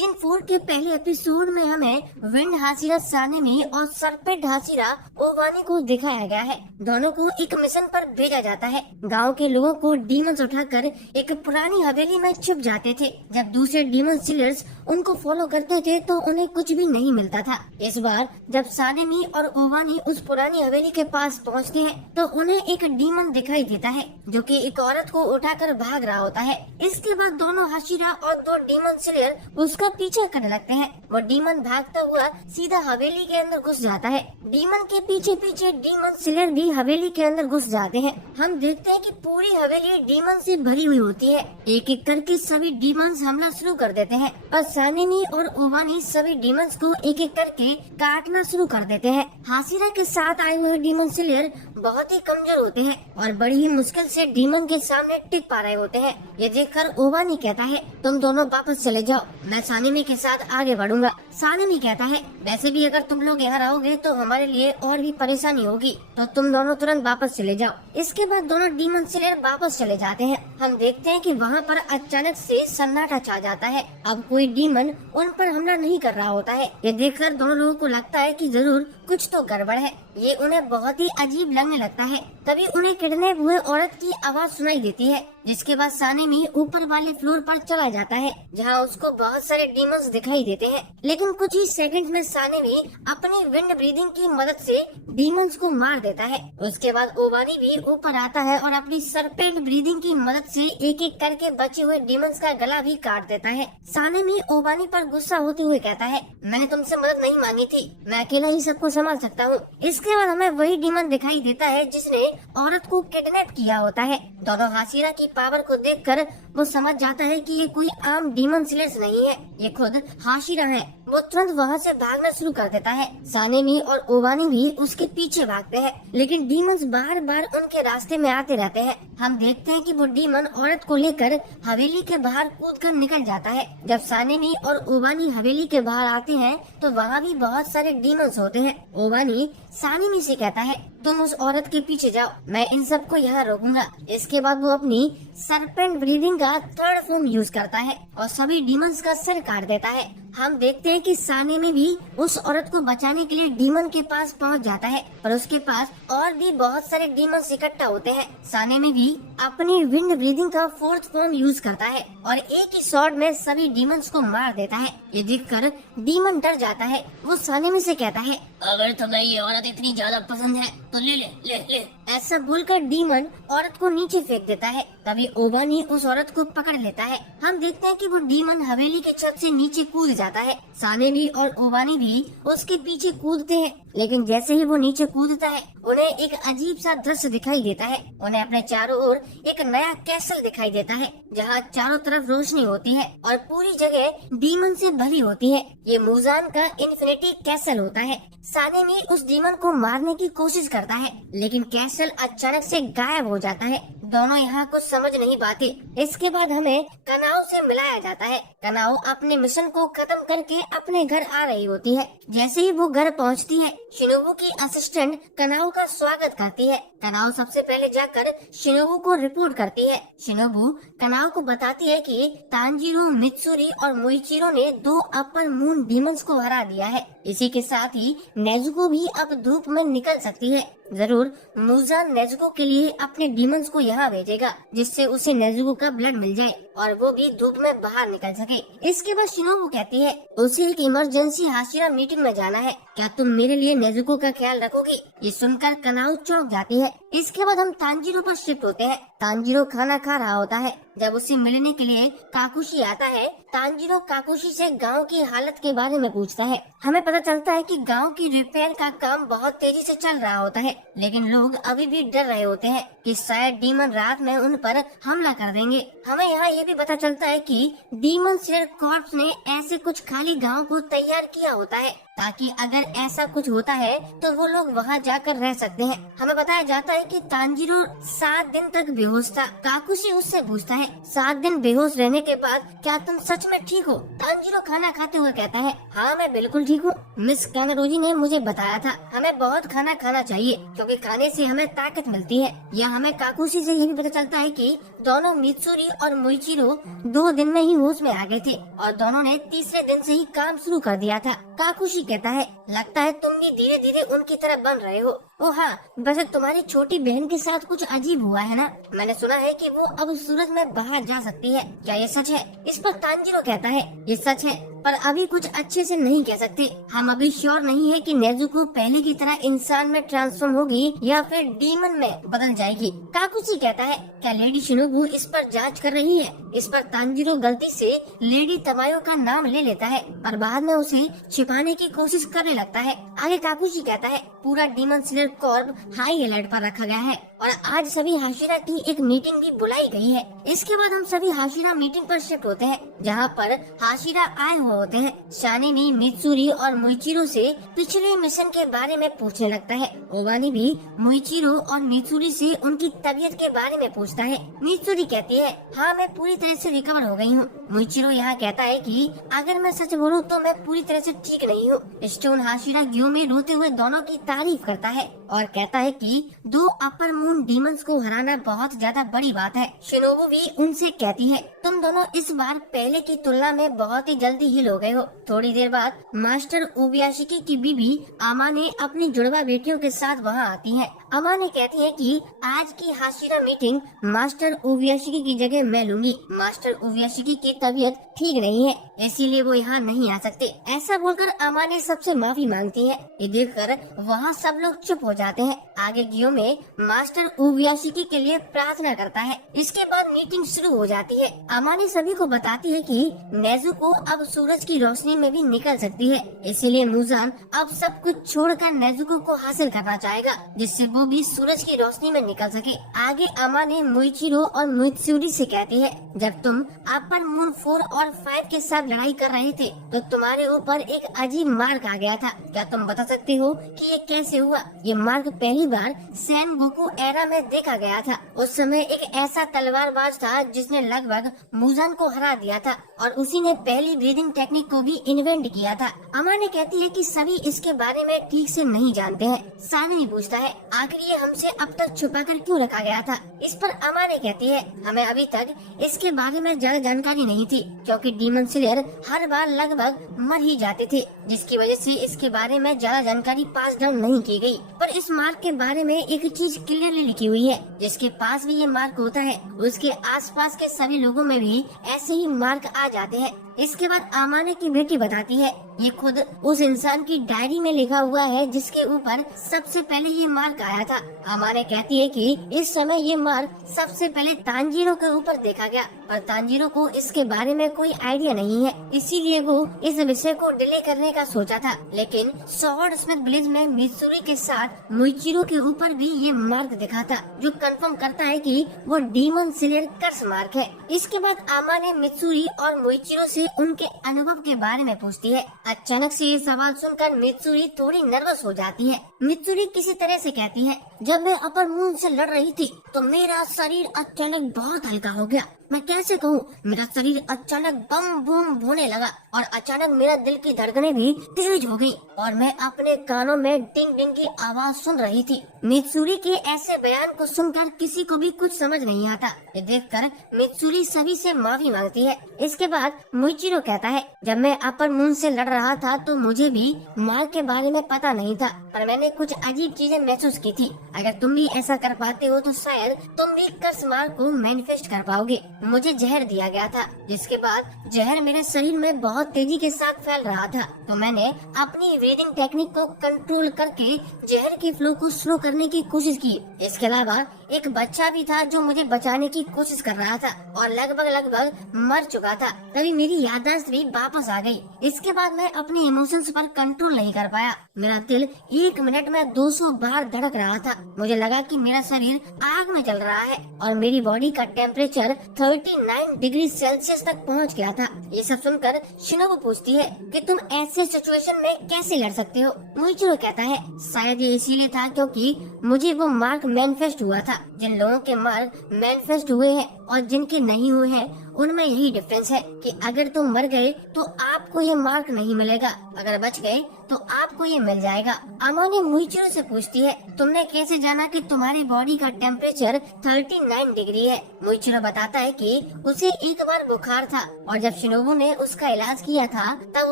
Season 4 के पहले episode में हमें विंड हाशिरा सानेमी और सरपेंट हाशिरा ओवानी को दिखाया गया है। दोनों को एक मिशन पर भेजा जाता है। गांव के लोगों को डीमंस उठाकर एक पुरानी हवेली में छुप जाते थे। जब दूसरे डीमन सिलर्स उनको फॉलो करते थे तो उन्हें कुछ भी नहीं मिलता था। इस बार जब सानेमी और ओवानी उस पुरानी हवेली के पास पहुंचते हैं तो उन्हें एक डीमन दिखाई देता है जो कि एक औरत को उठाकर भाग रहा होता है। इसके बाद दोनों हाशिरा और दो डीमन सिलर उसका पीछा करने लगते हैं। वो डीमन भागता हुआ सीधा हवेली के अंदर घुस जाता है। डीमन के पीछे पीछे डीमन सिलर भी हवेली के अंदर घुस जाते हैं। हम देखते हैं कि पूरी हवेली डीमन से भरी हुई होती है। एक एक करके सभी डीमंस हमला शुरू कर देते हैं और सानेमी और ओवानी सभी डीमंस को एक एक करके काटना शुरू कर देते हैं। हाशिरा के साथ आए हुए डीमन सिलर बहुत ही कमजोर होते हैं और बड़ी ही मुश्किल से डीमन के सामने टिक पा रहे होते हैं। ये देखकर ओवानी कहता है, तुम दोनों वापस चले जाओ, मैं सानेमी के साथ आगे बढ़ूंगा। सानेमी कहता है, वैसे भी अगर तुम लोग यहाँ रहोगे तो हमारे लिए और भी परेशानी होगी, तो तुम दोनों तुरंत वापस चले जाओ। इसके बाद दोनों डीमन सिलर वापस चले जाते हैं। हम देखते हैं कि वहाँ पर अचानक से सन्नाटा छा जाता है। अब कोई डीमन उन पर हमला नहीं कर रहा होता है। ये देखकर दोनों लोगों को लगता है कि जरूर कुछ तो गड़बड़ है। ये उन्हें बहुत ही अजीब लगने लगता है। तभी उन्हें किडनैप हुए औरत की आवाज सुनाई देती है, जिसके बाद सानेमी ऊपर वाले फ्लोर पर चला जाता है जहां उसको बहुत सारे डीमंस दिखाई देते हैं। लेकिन कुछ ही सेकंड में सानेमी अपनी विंड ब्रीदिंग की मदद से डीमंस को मार देता है। उसके बाद ओवानी भी ऊपर आता है और अपनी सरपेंट ब्रीदिंग की मदद से एक एक करके बचे हुए डीमंस का गला भी काट देता है। सानेमी ओवानी पर गुस्सा होते हुए कहता है, मैंने तुमसे मदद नहीं मांगी थी, मैं अकेला ही सबको संभाल सकता हूँ। इसके बाद हमें वही डीमन दिखाई देता है जिसने औरत को किडनैप किया होता है। दोनों हाशिरा की पावर को देखकर वो समझ जाता है कि ये कोई आम डीमन सिलर्स नहीं है, ये खुद हाशिरा है। वो तुरंत वहाँ से भागना शुरू कर देता है। सानेमी और ओवानी भी उसके पीछे भागते हैं, लेकिन डीमंस बार बार उनके रास्ते में आते रहते हैं। हम देखते हैं कि वो डीमन औरत को लेकर हवेली के बाहर कूदकर निकल जाता है। जब सानेमी और ओवानी हवेली के बाहर आते हैं तो वहाँ भी बहुत सारे डीमंस होते हैं। ओवानी सानेमी से कहता है, तुम उस औरत के पीछे जाओ, मैं इन सबको यहाँ रोकूंगा। इसके बाद वो अपनी सरपेंट ब्रीदिंग का थर्ड फॉर्म यूज करता है और सभी डीमंस का सर काट देता है। हम देखते हैं कि सानेमी भी उस औरत को बचाने के लिए डीमन के पास पहुंच जाता है, पर उसके पास और भी बहुत सारे डीमंस इकट्ठा होते हैं। सानेमी भी अपनी विंड ब्रीदिंग का फोर्थ फॉर्म यूज करता है और एक ही शॉट में सभी डीमंस को मार देता है। ये देखकर डीमन डर जाता है। वो सानेमी से कहता है, अगर तुम्हें ये औरत इतनी ज्यादा पसंद है तो ले ले ले ले। ऐसा बोलकर डीमन औरत को नीचे फेंक देता है। तभी ओवानी उस औरत को पकड़ लेता है। हम देखते हैं कि वो डीमन हवेली के छत से नीचे कूद जाता है। सानेमी और ओवानी भी उसके पीछे कूदते हैं, लेकिन जैसे ही वो नीचे कूदता है उन्हें एक अजीब सा दृश्य दिखाई देता है। उन्हें अपने चारों ओर एक नया कैसल दिखाई देता है जहाँ चारों तरफ रोशनी होती है और पूरी जगह डीमन से भरी होती है। ये मुजान का इन्फिनिटी कैसल होता है। सानेमी उस डीमन को मारने की कोशिश करता है, लेकिन कैसल अचानक से गायब हो जाता है। दोनों यहाँ कुछ समझ नहीं पाते। इसके बाद हमें कनाओ से मिलाया जाता है। कनाओ अपने मिशन को खत्म करके अपने घर आ रही होती है। जैसे ही वो घर पहुँचती है, शिनोबू की असिस्टेंट कनाओ का स्वागत करती है। कनाओ सबसे पहले जाकर शिनोबू को रिपोर्ट करती है। शिनोबू कनाओ को बताती है कि तांजीरो, मित्सुरी और मोइचिरो ने 2 अपर मून डीमंस को हरा दिया है। इसी के साथ ही नेजुको भी अब धूप में निकल सकती है। जरूर मुजान नेजुको के लिए अपने डीमंस को यहाँ भेजेगा, जिससे उसे नेजुको का ब्लड मिल जाए और वो भी धूप में बाहर निकल सके। इसके बाद शिनोबू कहती है, उसे एक इमरजेंसी हाशिरा मीटिंग में जाना है, क्या तुम मेरे लिए नेजुको का ख्याल रखोगी? ये सुनकर कनाओ चौंक जाती है। इसके बाद हम तांजीरो पर शिफ्ट होते हैं। तांजीरो खाना खा रहा होता है। जब उसे मिलने के लिए काकुशी आता है, तांजीरो काकुशी से गांव की हालत के बारे में पूछता है। हमें पता चलता है कि गांव की रिपेयर का काम बहुत तेजी से चल रहा होता है, लेकिन लोग अभी भी डर रहे होते हैं कि शायद डीमन रात में उन पर हमला कर देंगे। हमें यहाँ ये भी पता चलता है कि डीमन सिलर कॉर्प्स ने ऐसे कुछ खाली गांव को तैयार किया होता है ताकि अगर ऐसा कुछ होता है तो वो लोग वहाँ जाकर रह सकते हैं। हमें बताया जाता है कि तांजीरो 7 दिन तक बेहोश था। काकुशी उससे पूछता है 7 दिन बेहोश रहने के बाद क्या तुम सच में ठीक हो? तांजीरो खाना खाते हुए कहता है हाँ मैं बिल्कुल ठीक हूँ। मिस कानारोजी ने मुझे बताया था हमें बहुत खाना खाना चाहिए क्योंकि खाने से हमें ताकत मिलती है। या हमें काकुशी से ये भी पता चलता है कि दोनों मित्सुरी और मोइचिरो 2 दिन में ही होश में आ गए थे और दोनों ने तीसरे दिन से ही काम शुरू कर दिया था। काकुशी कहता है लगता है तुम भी धीरे धीरे उनकी तरह बन रहे हो। ओ हाँ, वैसे तुम्हारी छोटी बहन के साथ कुछ अजीब हुआ है ना? मैंने सुना है कि वो अब सूरज में बाहर जा सकती है, क्या ये सच है? इस पर तांजीरो कहता है ये सच है पर अभी कुछ अच्छे से नहीं कह सकते। हम अभी श्योर नहीं है कि नेजुको पहले की तरह इंसान में ट्रांसफॉर्म होगी या फिर डीमन में बदल जाएगी। काकुशी कहता है क्या लेडी शिनोबु इस पर जांच कर रही है? इस पर तांजीरो गलती से लेडी तमायो का नाम ले लेता है पर बाद में उसे छिपाने की कोशिश करने लगता है। आगे काकुशी कहता है पूरा demon slayer Corp high alert पर रखा गया है और आज सभी हाशिरा की एक मीटिंग भी बुलाई गई है। इसके बाद हम सभी हाशिरा मीटिंग पर शिफ्ट होते हैं जहाँ पर हाशिरा आए हुए होते हैं। शानी भी मित्सुरी और मोइचिरो से पिछले मिशन के बारे में पूछने लगता है। ओवानी भी मोइचिरो और मित्सुरी से उनकी तबीयत के बारे में पूछता है। मित्सुरी कहती है हाँ मैं पूरी तरह से रिकवर हो गई हूँ। मोइचिरो यहाँ कहता है कि अगर मैं सच बोलूँ तो मैं पूरी तरह से ठीक नहीं हूँ। स्टोन हाशिरा ग्योमे रोते हुए दोनों की तारीफ करता है और कहता है कि 2 अपर मून डीमंस को हराना बहुत ज्यादा बड़ी बात है। शिनोबु भी उनसे कहती है तुम दोनों इस बार पहले की तुलना में बहुत ही जल्दी हील हो गए हो। थोड़ी देर बाद मास्टर ओबियाशिकी की बीबी अमाने अपनी जुड़वा बेटियों के साथ वहाँ आती है। अमाने कहती है कि आज की हाशिरा मीटिंग मास्टर ओबियाशिकी की जगह मैं लूंगी। मास्टर ओबियाशिकी की तबीयत ठीक नहीं है इसीलिए वो यहाँ नहीं आ सकते। ऐसा बोलकर अमाने सबसे माफी मांगती है। ये देखकर वहाँ सब लोग चुप हो जाते हैं। आगे गियोमे मास्टर ओबियाशिकी के लिए प्रार्थना करता है। इसके बाद मीटिंग शुरू हो जाती है। अमाने सभी को बताती है कि नेजुको अब सूरज की रोशनी में भी निकल सकती है इसीलिए मुजान अब सब कुछ छोड़कर नेजुको को हासिल करना चाहेगा जिससे वो भी सूरज की रोशनी में निकल सके। आगे अमाने मोइचिरो और मित्सुरी से कहती है जब तुम अपर मून 4 और 5 के साथ लड़ाई कर रहे थे तो तुम्हारे ऊपर एक अजीब मार्क आ गया था। क्या तुम बता सकते हो कि ये कैसे हुआ? ये मार्क पहली बार सैन गोकू एरा में देखा गया था। उस समय एक ऐसा तलवारबाज था जिसने लगभग मुजान को हरा दिया था और उसी ने पहली ब्रीदिंग टेक्निक को भी इन्वेंट किया था। अमाने कहती है कि सभी इसके बारे में ठीक से नहीं जानते हैं। सानी पूछता है आखिर ये हमसे अब तक छुपा कर क्यों रखा गया था? इस पर अमाने कहती है हमें अभी तक इसके बारे में ज्यादा जानकारी नहीं थी क्योंकि डीमन स्लेयर हर बार लगभग मर ही जाते थे जिसकी वजह से इसके बारे में ज्यादा जानकारी पास डाउन नहीं की गई। पर इस मार्क के बारे में एक चीज क्लियरली लिखी हुई है जिसके पास भी ये मार्क होता है उसके आसपास के सभी लोगों में भी ऐसे ही मार्क आ जाते हैं। इसके बाद अमाने की बेटी बताती है ये खुद उस इंसान की डायरी में लिखा हुआ है जिसके ऊपर सबसे पहले ये मार्क आया था। अमाने कहती है कि इस समय ये मार्क सबसे पहले तांजीरो के ऊपर देखा गया पर तांजीरो को इसके बारे में कोई आइडिया नहीं है इसीलिए वो इस विषय को डिले करने का सोचा था। लेकिन स्वॉर्ड स्मिथ विलेज में मित्सुरी के साथ मोइचिरो के ऊपर भी ये मार्क दिखा था जो कंफर्म करता है कि वो डीमन स्लेयर कर्स मार्क है। इसके बाद अमाने मित्सुरी और मोइचिरो से उनके अनुभव के बारे में पूछती है। अचानक से ये सवाल सुनकर मित्सुरी थोड़ी नर्वस हो जाती है। मित्सुरी किसी तरह से कहती है जब मैं अपर मून से लड़ रही थी तो मेरा शरीर अचानक बहुत हल्का हो गया। मैं कैसे कहूँ, मेरा शरीर अचानक बम बूम होने लगा और अचानक मेरा दिल की धड़कनें भी तेज हो गई और मैं अपने कानों में डिंग डिंग की आवाज सुन रही थी। मित्सुरी के ऐसे बयान को सुनकर किसी को भी कुछ समझ नहीं आता। ये देखकर मित्सुरी सभी से माफी मांगती है। इसके बाद मोइचिरो कहता है जब मैं अपर मून से लड़ रहा था तो मुझे भी मार्क के बारे में पता नहीं था पर मैंने कुछ अजीब चीजें महसूस की थी। अगर तुम भी ऐसा कर पाते हो तो शायद तुम भी कर्स मार्क को मैनिफेस्ट कर पाओगे। मुझे जहर दिया गया था जिसके बाद जहर मेरे शरीर में बहुत तेजी के साथ फैल रहा था तो मैंने अपनी ब्रीदिंग टेक्निक को कंट्रोल करके जहर के फ्लो को स्लो करने की कोशिश की। इसके अलावा एक बच्चा भी था जो मुझे बचाने की कोशिश कर रहा था और लगभग मर चुका था। तभी मेरी याददाश्त भी वापस आ गई। इसके बाद मैं अपने इमोशंस पर कंट्रोल नहीं कर पाया। मेरा दिल 1 मिनट में 200 बार धड़क रहा था। मुझे लगा कि मेरा शरीर आग में जल रहा है और मेरी बॉडी का टेम्परेचर 39 डिग्री सेल्सियस तक पहुंच गया था। ये सब सुनकर शिनोबु पूछती है कि तुम ऐसे सिचुएशन में कैसे लड़ सकते हो। मोइचिरो कहता है शायद ये इसीलिए था क्योंकि मुझे वो मार्क मैनिफेस्ट हुआ था। जिन लोगों के मार्क मैनिफेस्ट हुए हैं और जिनके नहीं हुए हैं उनमें यही डिफरेंस है कि अगर तुम मर गए तो आपको ये मार्क नहीं मिलेगा, अगर बच गए तो आपको ये मिल जाएगा। अमाने मोइचिरो से पूछती है तुमने कैसे जाना कि तुम्हारी बॉडी का टेम्परेचर 39 डिग्री है। मोइचिरो बताता है कि उसे एक बार बुखार था और जब शिनोबु ने उसका इलाज किया था तब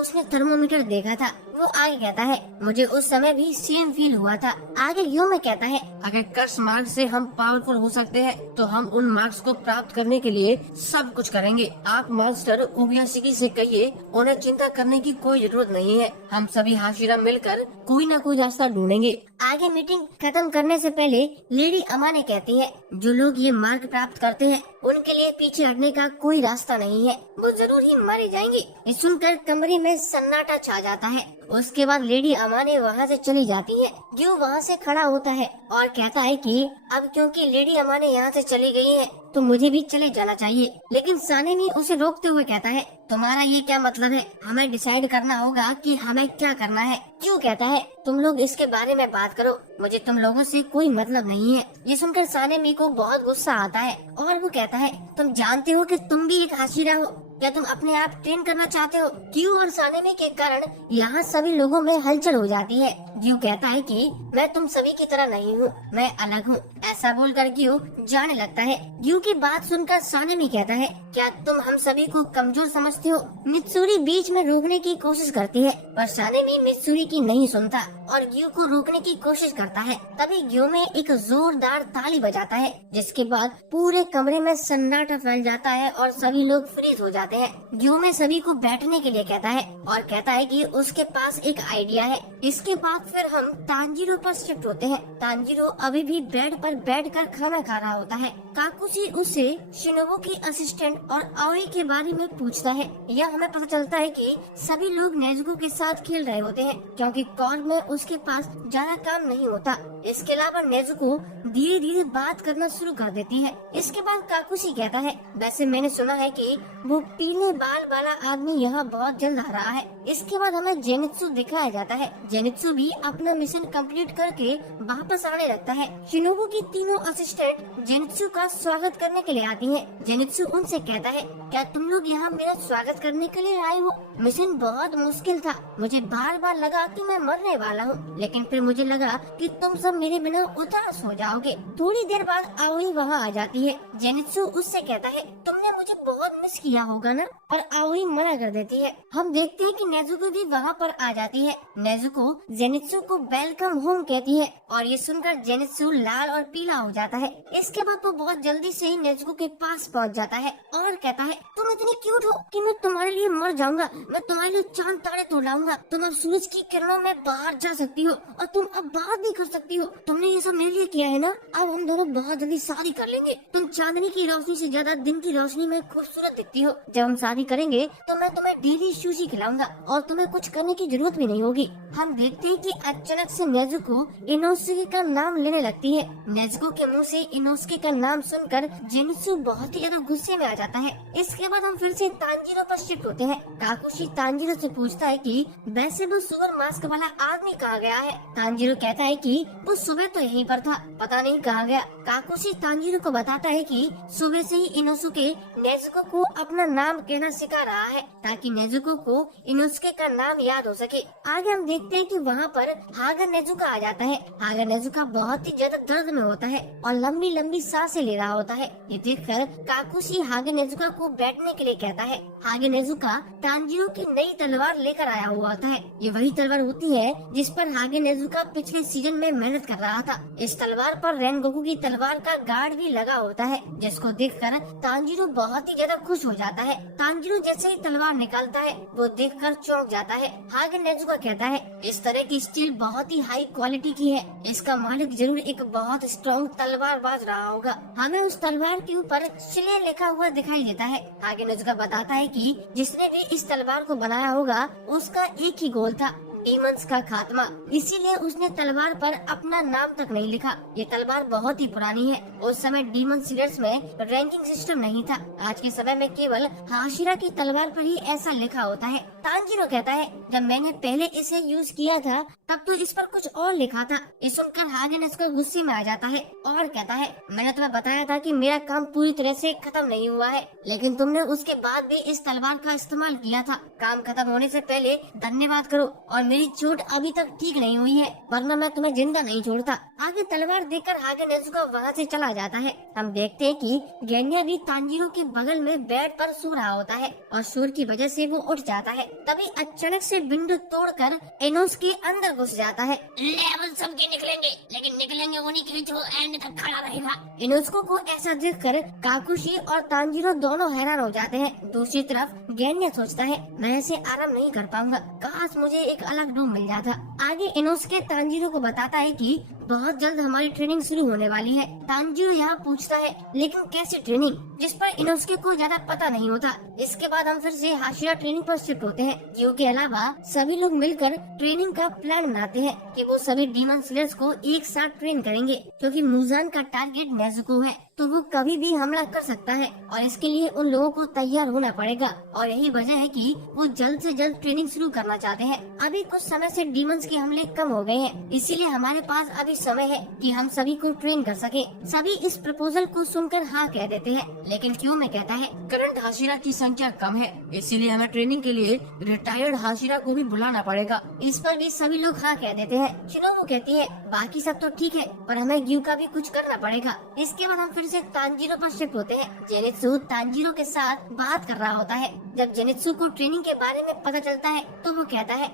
उसने थर्मोमीटर देखा था। वो आगे कहता है मुझे उस समय भी सेम फील हुआ था। आगे योमे कहता है अगर कर्स मार्क्स से हम पावरफुल हो सकते हैं तो हम उन मार्क्स को प्राप्त करने के लिए सब कुछ करेंगे। आप मास्टर उबियाशिकी से कहिए उन्हें चिंता करने की कोई जरूरत नहीं है। हम सभी हाशिरा मिलकर कोई न कोई रास्ता ढूंढेंगे। आगे मीटिंग खत्म करने से पहले लेडी अमाने कहती है जो लोग ये मार्क प्राप्त करते हैं उनके लिए पीछे हटने का कोई रास्ता नहीं है, वो जरूर ही मारी जाएंगी। ये सुनकर कमरे में सन्नाटा छा जाता है। उसके बाद लेडी अमाने वहाँ से चली जाती है। ग्यू वहाँ से खड़ा होता है और कहता है कि अब क्योंकि लेडी अमाने यहाँ से चली गई है तो मुझे भी चले जाना चाहिए। लेकिन सानेमी उसे रोकते हुए कहता है तुम्हारा ये क्या मतलब है, हमें डिसाइड करना होगा कि हमें क्या करना है। क्यों कहता है तुम लोग इसके बारे में बात करो, मुझे तुम लोगों से कोई मतलब नहीं है। ये सुनकर सानेमी को बहुत गुस्सा आता है और वो कहता है तुम जानते हो कि तुम भी एक हाशिरा हो, क्या तुम अपने आप ट्रेन करना चाहते हो। ग्यू और सानेमी के कारण यहाँ सभी लोगों में हलचल हो जाती है। ग्यू कहता है कि मैं तुम सभी की तरह नहीं हूँ, मैं अलग हूँ। ऐसा बोलकर ग्यू जाने लगता है। ग्यू की बात सुनकर सानेमी कहता है क्या तुम हम सभी को कमजोर समझते हो। मित्सुरी बीच में रोकने की कोशिश करती है पर सानेमी मित्सुरी की नहीं सुनता और ग्यू को रोकने की कोशिश करता है। तभी ग्यू में एक जोरदार ताली बजाता है जिसके बाद पूरे कमरे में सन्नाटा फैल जाता है और सभी लोग फ्रीज हो जाते हैं। ग्यू में सभी को बैठने के लिए कहता है और कहता है कि उसके पास एक आइडिया है। इसके बाद फिर हम तांजीरो पर शिफ्ट होते हैं। तांजीरो अभी भी बेड पर बैठकर खाना खा रहा होता है। काकुशी उससे शिनोबु की असिस्टेंट और आओई के बारे में पूछता है। यह हमें पता चलता है कि सभी लोग नेजुको के साथ खेल रहे होते हैं क्योंकि कॉर्ग में उसके पास ज्यादा काम नहीं होता। इसके अलावा नेजुको धीरे धीरे बात करना शुरू कर देती है। इसके बाद काकुशी कहता है वैसे मैंने सुना है कि वो पीले बाल वाला आदमी यहाँ बहुत जल्द आ रहा है। इसके बाद हमें जेनित्सु दिखाया जाता है। जेनित्सु भी अपना मिशन कंप्लीट करके वापस आने लगता है। शिनोबु की तीनों असिस्टेंट जेनित्सु का स्वागत करने के लिए आती हैं। जेनित्सु उनसे कहता है क्या तुम लोग यहाँ मेरा स्वागत करने के लिए आए हो। मिशन बहुत मुश्किल था, मुझे बार बार लगा कि मैं मरने वाला हूँ, लेकिन फिर मुझे लगा कि तुम सब मेरे बिना उदास हो जाओगे। थोड़ी देर बाद आओई वहाँ आ जाती है। जेनित्सु उससे कहता है तुमने मुझे बहुत मिस किया होगा ना, पर आओई मना कर देती है। हम देखते हैं कि नेजुको भी वहाँ पर आ जाती है। नेजुको जेनित्सु को वेलकम होम कहती है और ये सुनकर जेनित्सु लाल और पीला हो जाता है। इसके बाद वो बहुत जल्दी से ही नेजुको के पास पहुँच जाता है और कहता है तुम इतनी क्यूट हो कि मैं तुम्हारे लिए मर जाऊंगा, मैं तुम्हारे लिए चांद तारे तोड़ाऊंगा। तुम अब सूरज की किरणों में बाहर जा सकती हो और तुम अब बात भी कर सकती हो। तुमने ये सब मेरे लिए किया है ना, अब हम दोनों बहुत जल्दी शादी कर लेंगे। तुम चांदनी की रोशनी से ज्यादा दिन की रोशनी में खूबसूरत दिखती हो। जब हम शादी करेंगे तो मैं तुम्हें डेली सुशी खिलाऊंगा और तुम्हें कुछ करने की जरूरत भी नहीं होगी। हम देखते हैं कि अचानक से नेजुको इनोसुके का नाम लेने लगती है। नेजुको के मुंह से इनोसुके का नाम सुनकर जेनित्सु बहुत ही ज्यादा गुस्से में आ जाता है। इसके बाद हम फिर से तांजीरो पर शिफ्ट होते हैं। काकुशी तांजीरो से पूछता है कि वैसे वो सुअर मास्क वाला आदमी कहाँ गया है। तांजीरो कहता है कि वो सुबह तो यहीं पर था, पता नहीं कहाँ गया। काकुशी तांजीरो को बताता है कि सुबह से ही इनोसुके नेजुको को अपना नाम कहना सिखा रहा है ताकि नेजुको को इनोसुके का नाम याद हो सके। आगे हम देखते हैं कि वहाँ पर हागा नेजुका आ जाता है। हागा नेजुका बहुत ही ज्यादा दर्द में होता है और लंबी लंबी सांसें ले रहा होता है। ये देखकर काकुशी हागे नेजुका को बैठने के लिए कहता है। हागे नेजुका तांजीरो की नई तलवार लेकर आया हुआ होता है। ये वही तलवार होती है जिस पर हागे नेजुका पिछले सीजन में मेहनत कर रहा था। इस तलवार पर रेनगोकू की तलवार का गार्ड भी लगा होता है जिसको देखकर तांजीरो बहुत ही ज्यादा खुश हो जाता है। तांजीरो जैसे ही तलवार निकालता है वो देखकर चौंक जाता है। हागे नेजुका कहता है इस तरह की स्टील बहुत ही हाई क्वालिटी की है, इसका मालिक जरूर एक बहुत स्ट्रॉन्ग तलवार बाज रहा होगा। हमें उस तलवार के ऊपर शिले लिखा हुआ दिखाई देता है। हागे नेजुका बताता है कि जिसने भी इस तलवार को बनाया होगा उसका एक ही गोल था, डीमंस का खात्मा। इसीलिए उसने तलवार पर अपना नाम तक नहीं लिखा। ये तलवार बहुत ही पुरानी है। उस समय डीमन स्लेयर्स में रैंकिंग सिस्टम नहीं था। आज के समय में केवल हाशिरा की तलवार पर ही ऐसा लिखा होता है। तांजीरो कहता है, जब मैंने पहले इसे यूज किया था तब तो इस पर कुछ और लिखा था। ये सुनकर हागेन इसको गुस्से में आ जाता है और कहता है, मैंने तुम्हें बताया था कि मेरा काम पूरी तरह से खत्म नहीं हुआ है, लेकिन तुमने उसके बाद भी इस तलवार का इस्तेमाल किया था। काम खत्म होने से पहले धन्यवाद करो और मेरी चोट अभी तक ठीक नहीं हुई है, वरना मैं तुम्हें जिंदा नहीं छोड़ता। आगे तलवार देखकर हागेन नेजुको वहाँ से चला जाता है। हम देखते हैं कि गेन्या भी तांजीरो के बगल में बेड पर सो रहा होता है और शोर की वजह से वो उठ जाता है। तभी अचानक से विंडो तोड़कर एनोस के अंदर घुस जाता है। लेवल सबके निकलेंगे, लेकिन निकलेंगे उन्हीं के जो एंड तक खड़ा रहेगा। इनोस्को को ऐसा देखकर काकुशी और तांजीरो दोनों हैरान हो जाते हैं। दूसरी तरफ गेन्या सोचता है, मैं ऐसे आराम नहीं कर पाऊंगा, काश मुझे एक अलग रूम मिल जाता। आगे इनोस्के तांजीरो को बताता है कि बहुत जल्द हमारी ट्रेनिंग शुरू होने वाली है। तांजीरो यहाँ पूछता है, लेकिन कैसी ट्रेनिंग, जिस पर इनोस्के को ज्यादा पता नहीं होता। इसके बाद हम फिर से हाशिरा ट्रेनिंग पर शिफ्ट होते हैं। जियो के अलावा सभी लोग मिलकर ट्रेनिंग का प्लान बनाते हैं कि वो सभी डीमन स्लेयर्स को एक साथ ट्रेन करेंगे, क्योंकि मुजान का टारगेट नेजुको है, तो वो कभी भी हमला कर सकता है और इसके लिए उन लोगों को तैयार होना पड़ेगा। और यही वजह है कि वो जल्द से जल्द ट्रेनिंग शुरू करना चाहते हैं। अभी कुछ समय से डीमंस के हमले कम हो गए हैं, इसीलिए हमारे पास अभी समय है कि हम सभी को ट्रेन कर सके। सभी इस प्रपोजल को सुनकर हाँ कह देते हैं, लेकिन क्यों में कहता है, करंट हाशिरा की संख्या कम है, इसीलिए हमें ट्रेनिंग के लिए रिटायर्ड हाशिरा को भी बुलाना पड़ेगा। इस पर भी सभी लोग हाँ कह देते हैं। शिनोबु कहती है, बाकी सब तो ठीक है, पर हमें ग्यू का भी कुछ करना पड़ेगा। इसके बाद हम फिर से तांजीरो पर शिफ्ट होते हैं। जेनित्सु तांजीरो के साथ बात कर रहा होता है। जब जेनित्सु को ट्रेनिंग के बारे में पता चलता है तो वो कहता है,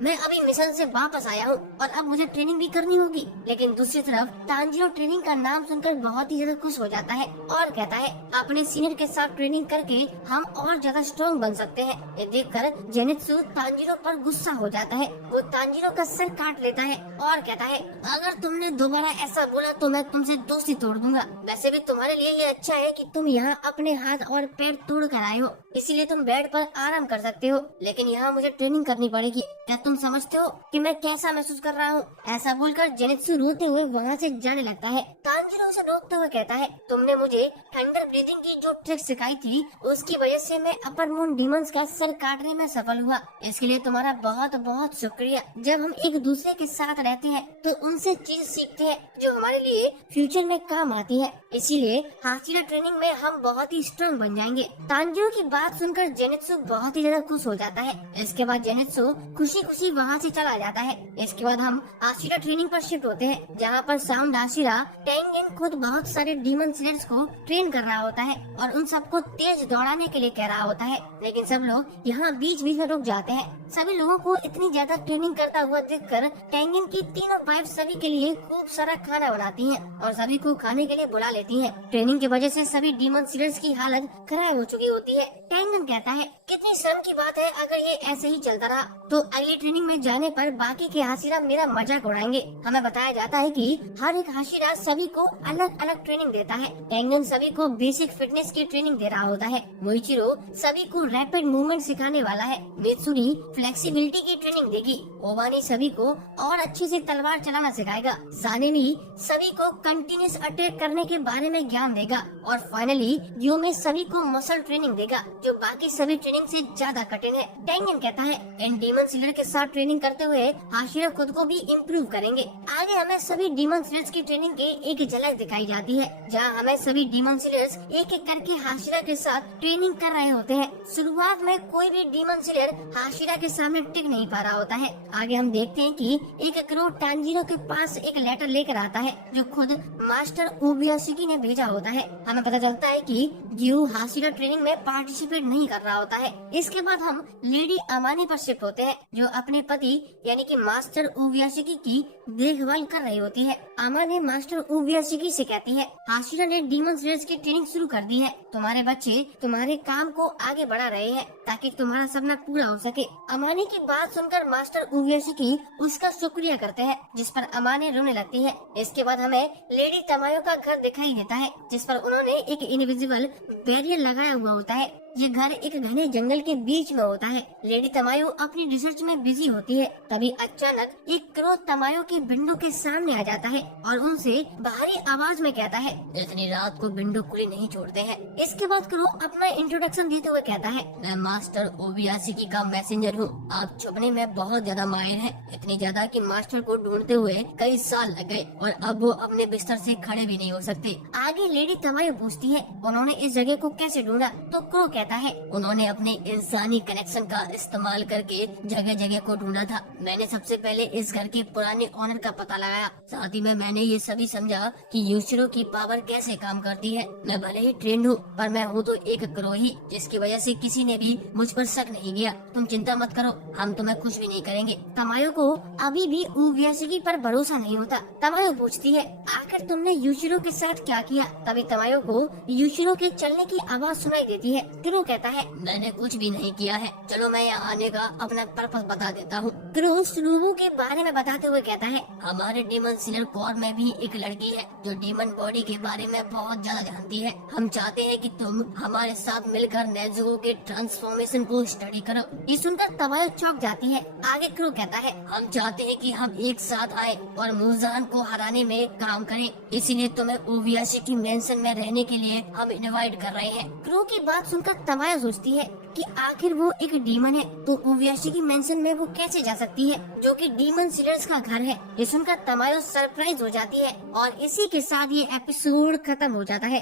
मैं अभी मिशन से वापस आया हूँ और अब मुझे ट्रेनिंग भी करनी होगी। लेकिन दूसरी तरफ तांजीरो ट्रेनिंग का नाम सुनकर बहुत ही ज्यादा खुश हो जाता है और कहता है, अपने सीनियर के साथ ट्रेनिंग करके हम और ज्यादा स्ट्रॉन्ग बन सकते हैं। ये देखकर जेनित्सु तांजीरो पर गुस्सा हो जाता है। वो तांजीरो का सर काट लेता है और कहता है, अगर तुमने दोबारा ऐसा बोला तो मैं तुमसे दोस्ती तोड़ दूंगा। वैसे भी तुम्हारे लिए ये अच्छा है कि तुम यहाँ अपने हाथ और पैर तोड़ कर आए हो, इसीलिए तुम बेड पर आराम कर सकते हो, लेकिन यहाँ मुझे ट्रेनिंग करनी पड़ेगी। क्या तुम समझते हो कि मैं कैसा महसूस कर रहा हूँ? ऐसा बोलकर जेनित्सु रोते हुए वहाँ से जाने लगता है। तांजीरो उसे रोकते हुए कहता है, तुमने मुझे थंडर ब्रीदिंग की जो ट्रिक सिखाई थी, उसकी वजह से मैं अपर मून डीमंस का सर काटने में सफल हुआ। इसके लिए तुम्हारा बहुत बहुत शुक्रिया। जब हम एक दूसरे के साथ रहते हैं तो उनसे चीज सीखते हैं जो हमारे लिए फ्यूचर में काम आती है, इसीलिए हाशिरा ट्रेनिंग में हम बहुत ही स्ट्रांग बन जाएंगे। तांजीरो की बात सुनकर जेनित्सु बहुत ही ज्यादा खुश हो जाता है। इसके बाद जेनित्सु खुशी खुशी वहाँ से चला जाता है। इसके बाद हम हाशिरा ट्रेनिंग पर शिफ्ट होते हैं, जहाँ पर साउंड हाशिरा टेंगेन खुद बहुत सारे डीमन स्लेयर्स को ट्रेन कर रहा होता है और उन सबको तेज दौड़ाने के लिए कह रहा होता है। लेकिन सब लोग यहाँ बीच बीच में रुक जाते हैं। सभी लोगों को इतनी ज्यादा ट्रेनिंग करता हुआ देखकर टेंगेन की तीनों वाइफ सभी के लिए खूब सारा खाना बनाती हैं और सभी को खाने के लिए बुला लेती हैं। ट्रेनिंग की वजह से सभी डीमन स्लेयर्स की हालत खराब हो चुकी होती है। टेंगेन कहता है, कितनी शर्म की बात है, अगर ये ऐसे ही चलता रहा तो अगली ट्रेनिंग में जाने पर बाकी के हाशिरा मेरा मजाक उड़ाएंगे। हमें बताया जाता है कि हर एक हाशिरा सभी को अलग अलग ट्रेनिंग देता है। टेंगेन सभी को बेसिक फिटनेस की ट्रेनिंग दे रहा होता है। मोइचिरो सभी को रैपिड मूवमेंट सिखाने वाला है। मित्सुरी फ्लेक्सिबिलिटी की ट्रेनिंग देगी। ओवानी सभी को और अच्छे से तलवार चलाना सिखाएगा। सानेमी सभी को कंटिन्यूस अटैक करने के बारे में ज्ञान देगा और फाइनली योमे सभी को मसल ट्रेनिंग देगा, जो बाकी सभी ट्रेनिंग से ज्यादा कठिन है। टेंगेन कहता है, इन डीमन स्लेयर के साथ ट्रेनिंग करते हुए हाशिरा खुद को भी इम्प्रूव करेंगे। आगे हमें सभी डीमन स्लेयर्स की ट्रेनिंग के एक झलक दिखाई जाती है, जहाँ हमें सभी डीमन स्लेयर्स एक एक करके हाशिरा के साथ ट्रेनिंग कर रहे होते हैं। शुरुआत में कोई भी डीमन स्लेयर हाशिरा के सामने टिक नहीं पा रहा होता है। आगे हम देखते हैं कि एक क्रो तांजीरो के पास एक लेटर लेकर आता है, जो खुद मास्टर ओबियाशिकी ने भेजा होता है। हमें पता चलता है कि ग्यू हाशिरा ट्रेनिंग में पार्टिसिपेट नहीं कर रहा होता है। इसके बाद हम लेडी अमानी पर शिफ्ट होते हैं, जो अपने पति यानी कि मास्टर ओबियाशिकी की देखभाल कर रही होती है। अमानी मास्टर ओबियाशिकी से कहती है, हाशिरा ने डीमन स्लेयर्स की ट्रेनिंग शुरू कर दी है। तुम्हारे बच्चे तुम्हारे काम को आगे बढ़ा रहे हैं ताकि तुम्हारा सपना पूरा हो सके। अमानी की बात सुनकर मास्टर ओबियाशिकी उसका शुक्रिया करते हैं, जिस पर अमानी रोने लगती है। इसके बाद हमें लेडी तमायो का घर दिखाई देता है, जिस पर उन्होंने एक इनविजिबल बैरियर लगाया हुआ होता है। ये घर एक घने जंगल के बीच में होता है। लेडी तमायो अपनी रिसर्च में बिजी होती है। तभी अचानक एक क्रो तमायो की विंडो के सामने आ जाता है और उनसे बाहरी आवाज में कहता है, इतनी रात को विंडो खुली नहीं छोड़ते हैं। इसके बाद क्रो अपना इंट्रोडक्शन देते हुए कहता है, मैं मास्टर ओबियाशिकी का मैसेंजर हूँ। आप छुपने में बहुत ज्यादा माहिर हैं, इतनी ज्यादा कि मास्टर को ढूंढते हुए कई साल लग गए और अब वो अपने बिस्तर से खड़े भी नहीं हो सकते। आगे लेडी तमायो पूछती है, उन्होंने इस जगह को कैसे ढूंढा? तो क्रो कहता है, उन्होंने अपने इंसानी कनेक्शन का इस्तेमाल करके जगह जगह को ढूंढा था। मैंने सबसे पहले इस घर के पुराने ऑनर का पता लगाया। साथ ही में मैंने ये सभी समझा कि यूशिरो की पावर कैसे काम करती है। मैं भले ही ट्रेंड हूँ, पर मैं हूँ तो एक क्रो ही, जिसकी वजह से किसी ने भी मुझ पर शक नहीं किया। तुम चिंता मत करो, हम तुम्हें कुछ भी नहीं करेंगे। तमायो को अभी भी ओबियाशिकी पर भरोसा नहीं होता। तमायो पूछती है, आखिर तुमने यूशिरो के साथ क्या किया? तभी तमायो को यूशिरो के चलने की आवाज सुनाई देती है। क्रो कहता है, मैंने कुछ भी नहीं किया है। चलो मैं यहाँ आने का अपना पर्पस बता देता हूँ। क्रो सुरुबु के बारे में बताते हुए कहता है, हमारे डीमन सिलर कोर में भी एक लड़की है जो डीमन बॉडी के बारे में बहुत ज्यादा जानती है। हम चाहते हैं कि तुम हमारे साथ मिलकर नेजुको के ट्रांसफॉर्मेशन को स्टडी करो। ये सुनकर तमायो चौंक जाती है। आगे क्रो कहता है, हम चाहते हैं कि हम एक साथ आए और मुजान को हराने में काम करें। इसीलिए तुम्हें ओबियाशिकी मेंशन में रहने के लिए हम इनवाइट कर रहे हैं। क्रो की बात सुनकर तमायो सोचती है कि आखिर वो एक डीमन है तो ओबियाशिकी मेंशन में वो कैसे जा सकती है, जो कि डीमन सिलर्स का घर है। ये सुनकर तमायो सरप्राइज हो जाती है और इसी के साथ ये एपिसोड खत्म हो जाता है।